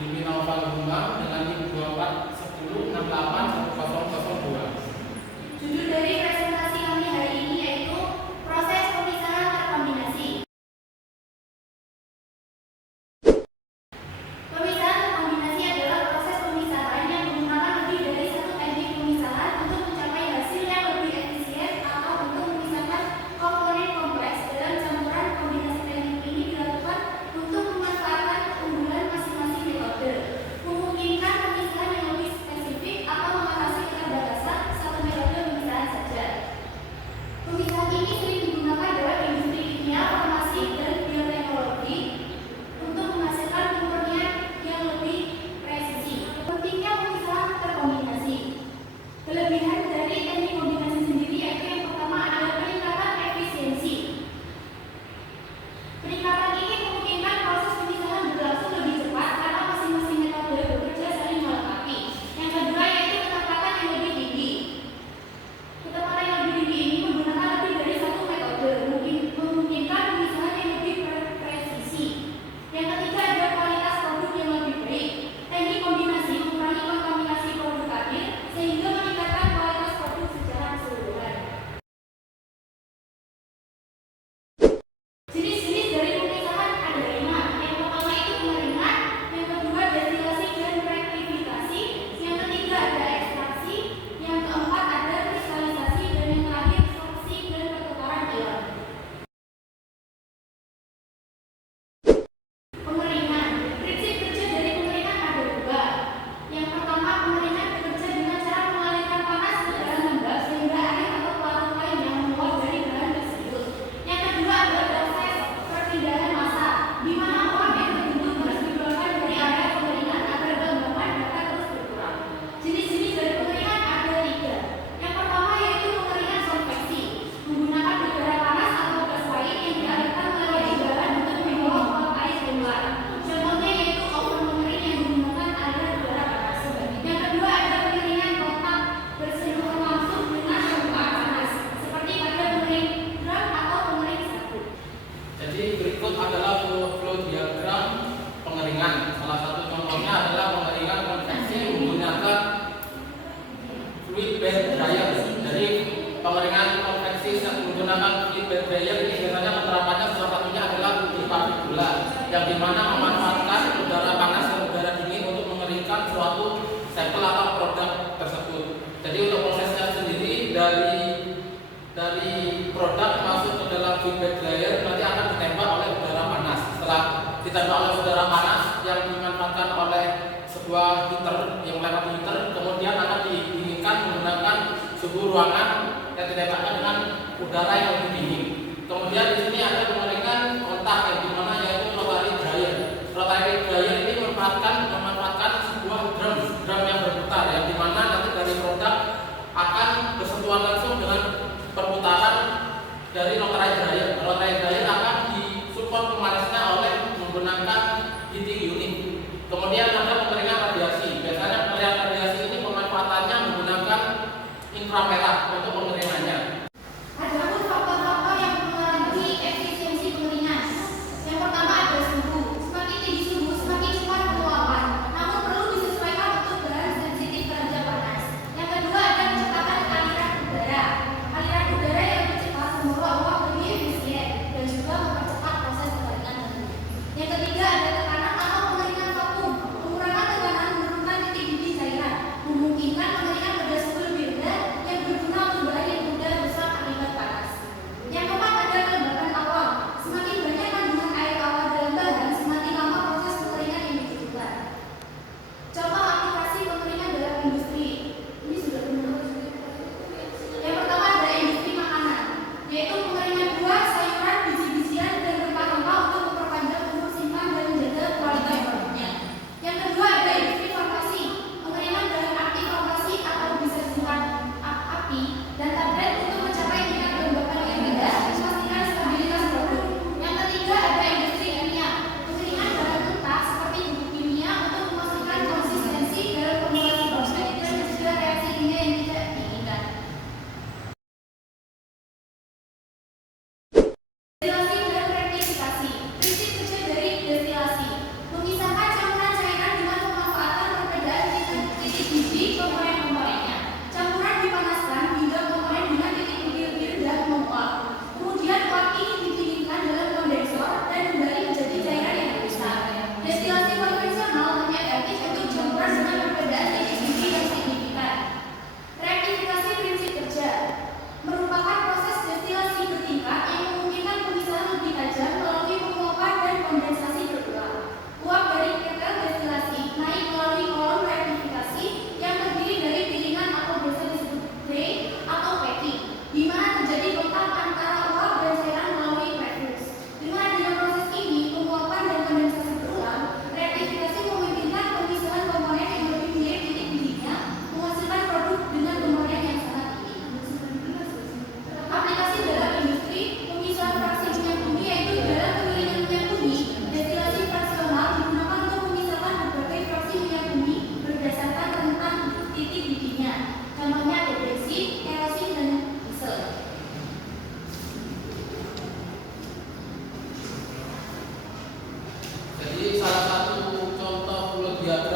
Liminova Gumam dengan NIM 2410681002. Judul dari presentasi kami hari ini yaitu proses pemisahan terkombinasi. Pemisahan terkombinasi adalah proses pemisahan yang menggunakan lebih dari satu teknik pemisahan untuk mencapai hasil yang lebih efisien atau untuk memisahkan komponen kompleks dalam campuran. Kombinasi teknik ini dilakukan untuk memanfaatkan keunggulan masing-masing metode, memungkinkan pemisahan yang lebih spesifik atau mengatasi keterbatasan satu metode pemisahan saja. Pemisahan ini sering digunakan dalam industri kimia, farmasi, dan bioteknologi untuk menghasilkan pemurnian yang lebih presisi. Pentingnya pemisahan terkombinasi. Kelebihan dari teknik kombinasi sendiri yaitu yang pertama adalah peningkatan efisiensi. Peningkatan ini memungkinkan proses pemisahan berlangsung lebih cepat karena masing-masing metode bekerja saling melengkapi. Yang kedua yaitu ketepatan yang lebih tinggi. Ketepatan yang lebih tinggi ini menggunakan lebih dari satu metode, memungkinkan pemisahan yang lebih presisi. Yang ketiga ada kualitas produk yang lebih baik. Teknik kombinasi mengurangi kontaminasi produk akhir sehingga meningkatkan kualitas produk secara keseluruhan. Jenis-jenis dari pemisahan ada 5. Yang pertama itu pengeringan, yang kedua destilasi dan rektifikasi, yang ketiga ada ekstraksi, yang keempat ada kristalisasi, dan yang terakhir sorpsi dan pertukaran ion. Pengeringan. Prinsip kerja dari pengeringan ada 2. Yang pertama, pengeringan bekerja dengan cara mengalirkan panas ke dalam lembab sehingga air atau pelarut lain yang menguap dari bahan tersebut. Yang kedua adalah proses perpindahan massa, di mana uap yang terbentuk harus dikeluarkan dari area pengeringan agar kelembapan dapat terus berkurang. Jenis-jenis dari pengeringan ada 3. Yang pertama yaitu pengeringan konveksi, menggunakan udara panas atau gas air yang dialirkan melewati bahan untuk membawa uap air keluar. Contohnya yaitu oven pengering yang menggunakan aliran udara panas. Yang kedua ada pengeringan kontak bersentuhan langsung dengan permukaan panas, seperti pada pengering drum atau pengering sabut. Jadi berikut adalah flow diagram pengeringan. Salah satu contohnya adalah pengeringan konveksi menggunakan fluid bed dryer. Jadi pengeringan konveksi yang menggunakan fluid bed dryer ini biasanya penerapannya salah satunya adalah di pabrik gula, yang dimana memanfaatkan udara panas dan udara dingin untuk mengeringkan suatu sampel atau produk tersebut. Jadi untuk prosesnya sendiri dari produk masuk ke dalam fluid bed dryer nanti akan ditembak oleh udara panas. Setelah ditembak oleh udara panas yang dimanfaatkan oleh sebuah heater yang melewati heater, kemudian akan didinginkan menggunakan suhu ruangan yang ditembakkan dengan udara yang lebih dingin. Kemudian di sini ada pengeringan kontak yang dimana yaitu rotary dryer. Rotary dryer ini memanfaatkan sebuah drum yang berputar, yang dimana nanti dari produk akan bersentuhan langsung dengan perputaran dari rotary dryer. Rotary dryer akan disupport pemanasnya oleh menggunakan heating unit. Kemudian ada pengeringan radiasi. Biasanya pengeringan radiasi ini pemanfaatannya menggunakan inframerah untuk pengeringannya. Adapun faktor-faktor yang mempengaruhi efisiensi pengeringan. Yang pertama ada suhu. Semakin tinggi suhu, semakin cepat penguapan. Namun perlu disesuaikan untuk bahan sensitif terhadap panas. Yang kedua ada kecepatan aliran udara. Aliran udara yang lebih cepat membawa uap lebih efisien dan juga mempercepat proses pengeringan. Yang ketiga ada tekanan atau pengeringan vakum.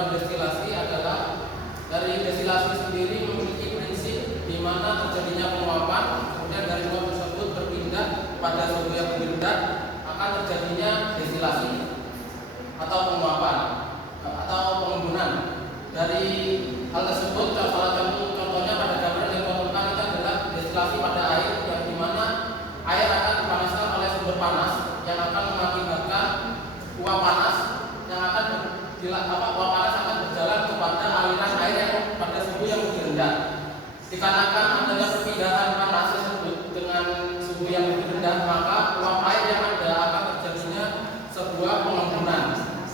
dalam destilasi adalah dari destilasi sendiri memiliki prinsip di mana terjadinya penguapan, kemudian dari uap tersebut berpindah pada suhu yang lebih rendah akan terjadinya destilasi atau penguapan atau pengembunan. Dari hal tersebut salah satu contohnya pada gambar yang ditontonkan itu adalah destilasi pada air, yang dimana air akan dipanaskan oleh sumber panas yang akan mengakibatkan uap panas yang akan uap panas akan berjalan kepada aliran air yang pada suhu yang lebih rendah. Dikarenakan adanya perpindahan panas tersebut dengan suhu yang lebih rendah, maka uap air yang ada akan terjadinya sebuah pengembunan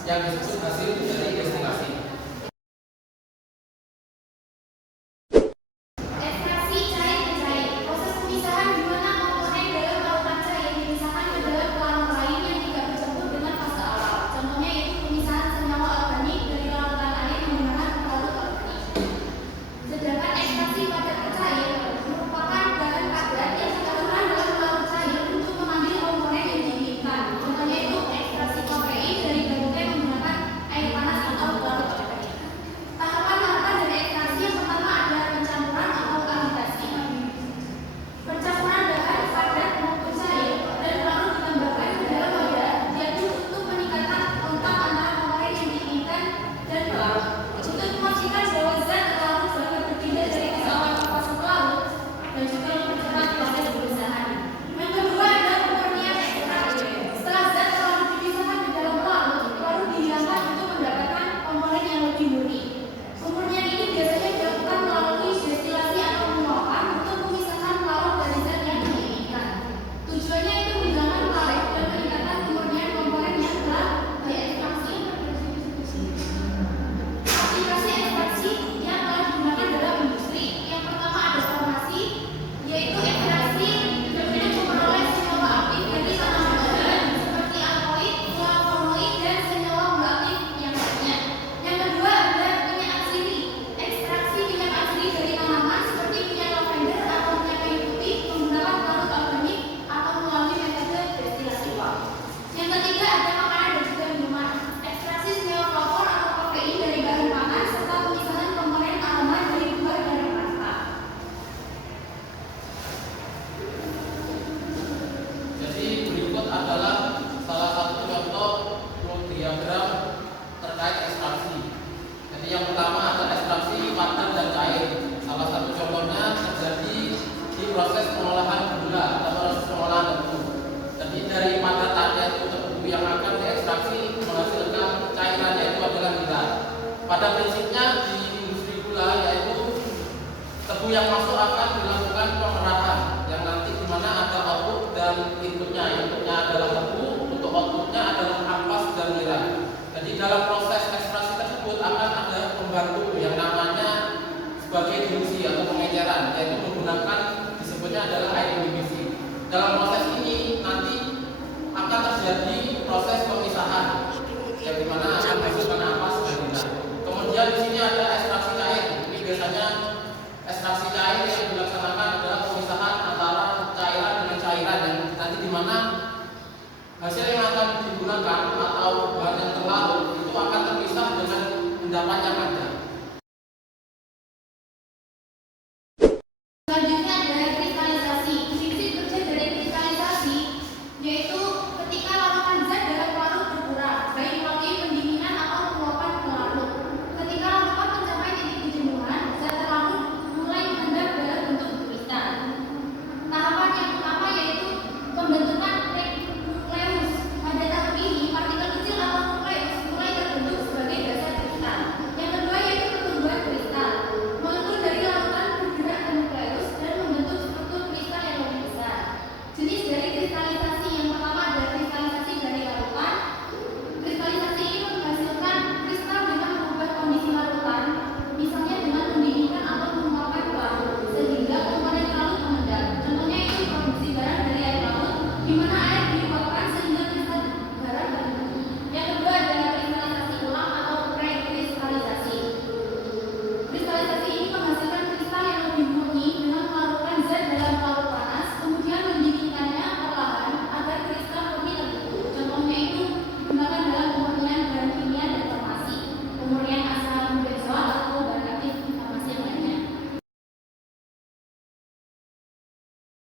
yang disebut hasil dari destilasi. Ekstraksi cair ke cair. Proses pemisahan di mana komponen dalam larutan cair dipisahkan ke dalam pelarut lain yang tidak bercampur dengan fase awal. Contohnya yaitu pemisahan senyawa organik dari larutan air menggunakan pelarut organik. Sedangkan ekstraksi padat ke cair merupakan bahan padat yang dimasukkan dalam pelarut cair untuk mengambil komponen yang diinginkan. Contohnya itu ekstraksi kafein dari baterai menggunakan air panas atau pelarut organik. Tahapan-tahapan dari ekstraksi yang pertama adalah pencampuran atau karbonasi. Pencampuran bahan padat maupun cair dan pelarut ditambahkan ke dalam wadah, yaitu untuk meningkatkan kontak antara komponen yang diinginkan dan pelarut. Untuk memastikan bahwa zat pelarut dapat berpindah dari fase awal ke fase pelarut dan juga mempercepat proses pemisahan. Yang kedua adalah pemurnian ekstraksi. Setelah zat pelarut dipisahkan ke dalam pelarut, pelarut dihilangkan untuk mendapatkan komponen yang lebih murni. Pemurnian ini biasanya dilakukan melalui destilasi atau penguapan untuk memisahkan pelarut dari zat yang diinginkan. Tujuannya itu menghilangkan pelarut dan meningkatkan kemurnian komponen yang telah diekstraksi. Aplikasi ekstraksi yang telah digunakan dalam industri. Yang pertama ada farmasi, yaitu ekstraksi dengan memperoleh senyawa aktif dari tanaman obat seperti alkaloid, flavonoid, dan senyawa aktif yang lainnya. Yang kedua ada minyak atsiri. Ekstraksi minyak atsiri dari tanaman seperti minyak lavender atau minyak kayu putih menggunakan pelarut organik atau melalui metode destilasi uap. Yang ketiga ada makanan dan juga minuman. Ekstraksi senyawa flavor atau kafein dari bahan pangan serta pemisahan komponen aroma dari buah dan rempah. Jadi berikut adalah salah satu contoh flow diagram terkait ekstraksi. Jadi yang pertama adalah ekstraksi padat dan cair. Salah satu contohnya terjadi di proses pengolahan gula atau proses pengolahan tebu. Jadi dari padatan yaitu tebu yang akan diekstraksi menghasilkan cairan yaitu adalah nira. Pada prinsipnya di industri gula yaitu tebu yang masuk akan dilakukan pemerahan yang nanti di mana ada output dan inputnya. Inputnya adalah tebu, untuk outputnya adalah ampas dan nira. Jadi dalam proses ekstraksi tersebut akan ada pembantu yang namanya sebagai dilusi atau pengecaran, yaitu menggunakan disebutnya adalah air dilusi. Dalam proses ini nanti akan terjadi proses pemisahan yang dimana akan menghasilkan ampas dan nira. Kemudian di sini ada ekstraksi cair. Ini biasanya ekstraksi cair yang dilaksanakan adalah pemisahan antara cairan dengan cairan, dan nanti di mana hasil yang akan digunakan atau bahan yang terlarut itu akan terpisah dengan endapan yang ada.